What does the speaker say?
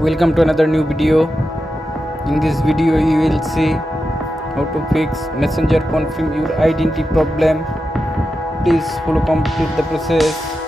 Welcome to another new video. In this video you will see how to fix messenger confirm your identity problem. Please follow complete the process.